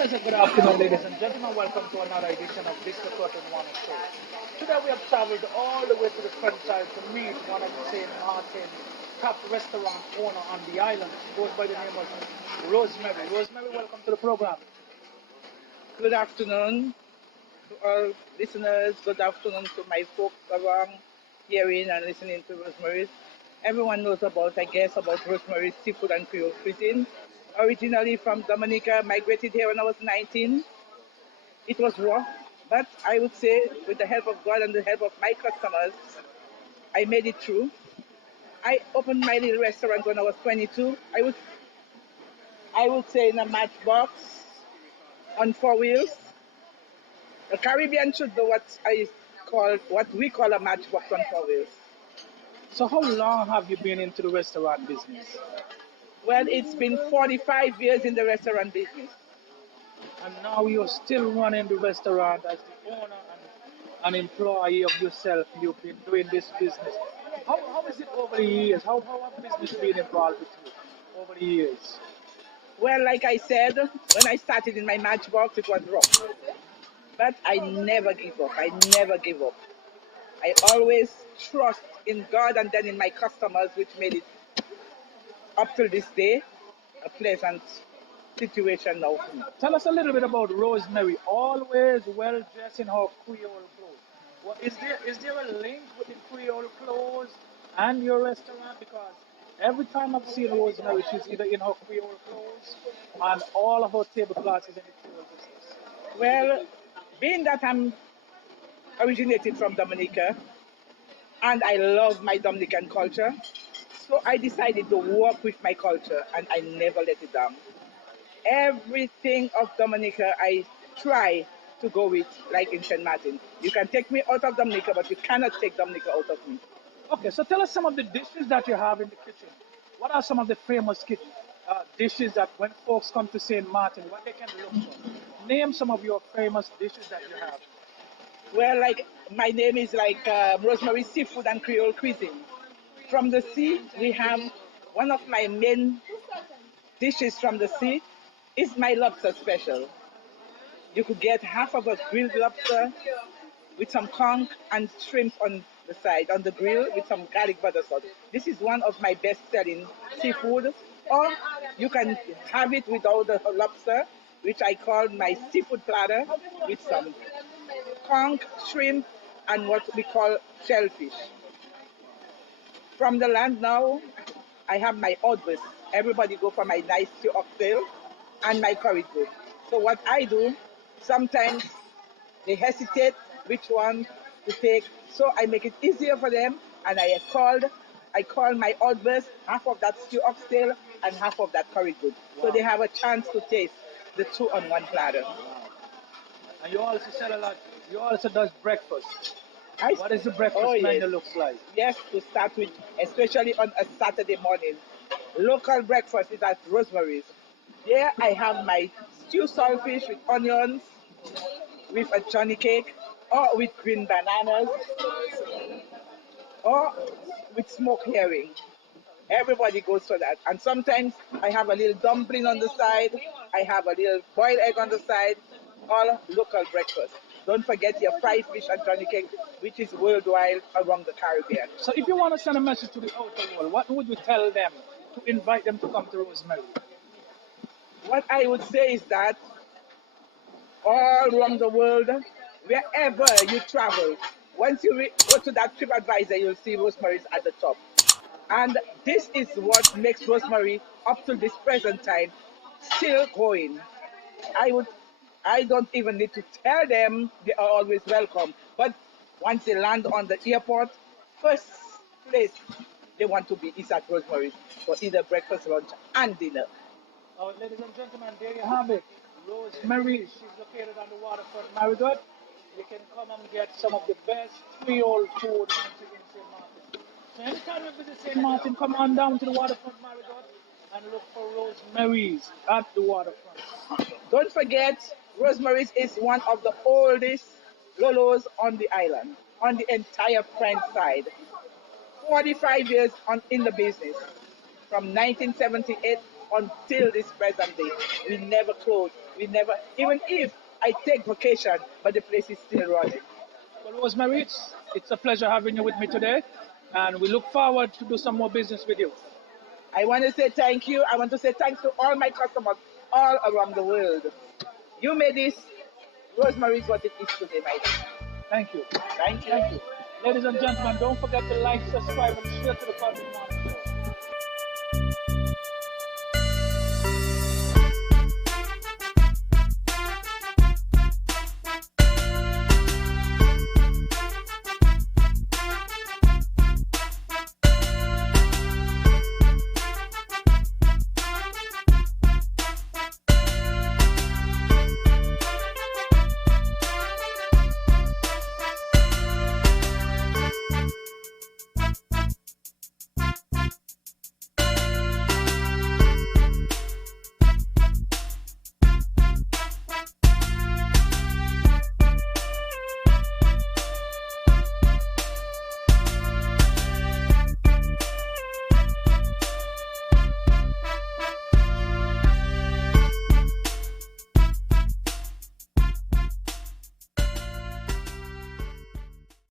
pleasant good afternoon, ladies and gentlemen. Welcome to another edition of Mr. Curtlyn Warner Show. Today we have traveled all the way to the front side to meet one of the St. Martin top restaurant owner on the island. She goes by the name of Rosemary. Rosemary, welcome to the program. Good afternoon to all listeners. Good afternoon to my folks around hearing and listening to Rosemary's. Everyone knows about, I guess, about Rosemary's seafood and Creole cuisine. Originally from Dominica, migrated here when I was 19. It was rough, but I would say with the help of God and the help of my customers, I made it through. I opened my little restaurant when I was 22. I would say in a matchbox on four wheels. The Caribbean should know what we call a matchbox on four wheels. So, how long have you been into the restaurant business? Well, it's been 45 years in the restaurant business. And now you're still running the restaurant as the owner and an employee of yourself. You've been doing this business. How is it over the years? How have business been involved with you over the years? Well, like I said, when I started in my matchbox, it was rough. But I never give up. I never give up. I always trust in God and then in my customers, which made it up till this day a pleasant situation now for me. Tell us a little bit about Rosemary. Always well dressed in her Creole clothes. Is there a link with the Creole clothes and your restaurant? Because every time I've seen Rosemary, she's either in her Creole clothes and all of her tablecloths is in the Creole business. Well, being that I'm originated from Dominica and I love my Dominican culture, so I decided to work with my culture and I never let it down. Everything of Dominica I try to go with, like in St. Martin. You can take me out of Dominica, but you cannot take Dominica out of me. Okay, so tell us some of the dishes that you have in the kitchen. What are some of the famous dishes that when folks come to St. Martin, what they can look for? Name some of your famous dishes that you have. Well, like my name is like Rosemary Seafood and Creole Cuisine. From the sea, we have one of my main dishes from the sea is my lobster special. You could get half of a grilled lobster with some conch and shrimp on the side on the grill with some garlic butter sauce. This is one of my best selling seafood. Or you can have it without the lobster, which I call my seafood platter with some conch, shrimp, and what we call shellfish. From the land now, I have my orders. Everybody go for my nice stew oxtail and my curry goat. So what I do, sometimes they hesitate which one to take. So I make it easier for them and I call my orders half of that stew oxtail and half of that curry goat. So Wow. they have a chance to taste the two on one platter. And you also sell a lot. You also does breakfast. I, What is the oh breakfast yes, menu looks like? yes, to start with, especially on a Saturday morning. Local breakfast is at Rosemary's. There I have my stew saltfish with onions, with a johnny cake, or with green bananas, or with smoked herring. Everybody goes for that. And sometimes I have a little dumpling on the side. I have a little boiled egg on the side. All local breakfast. Don't forget your fried fish and johnny cake, which is worldwide around the Caribbean. So if you want to send a message to the outer world, what would you tell them to invite them to come to Rosemary? What I would say is that all around the world, wherever you travel, once you go to that trip advisor, you'll see Rosemary's at the top. And this is what makes Rosemary up to this present time still going. I would I don't even need to tell them they are always welcome. But once they land on the airport, first place they want to be is at Rosemary's for either breakfast, lunch, and dinner. Ladies and gentlemen, there you have it. Rosemary, she's located on the waterfront Marigot. You can come and get some of the best Creole food in St. Martin. So anytime you visit St. Martin, come on down to the waterfront Marigot and look for Rosemary's at the waterfront. Don't forget, Rosemary's is one of the oldest Lolos on the island, on the entire French side. 45 years in the business, from 1978 until this present day. We never close. We never, even if I take vacation, but the place is still running. Well, Rosemary, it's a pleasure having you with me today, and we look forward to do some more business with you. I want to say thank you. I want to say thanks to all my customers all around the world. You made this Rosemary is what it is today, my dear. Thank you. Thank you. Thank you. Ladies and gentlemen, don't forget to like, subscribe, and share to the Curtlyn Warner Show.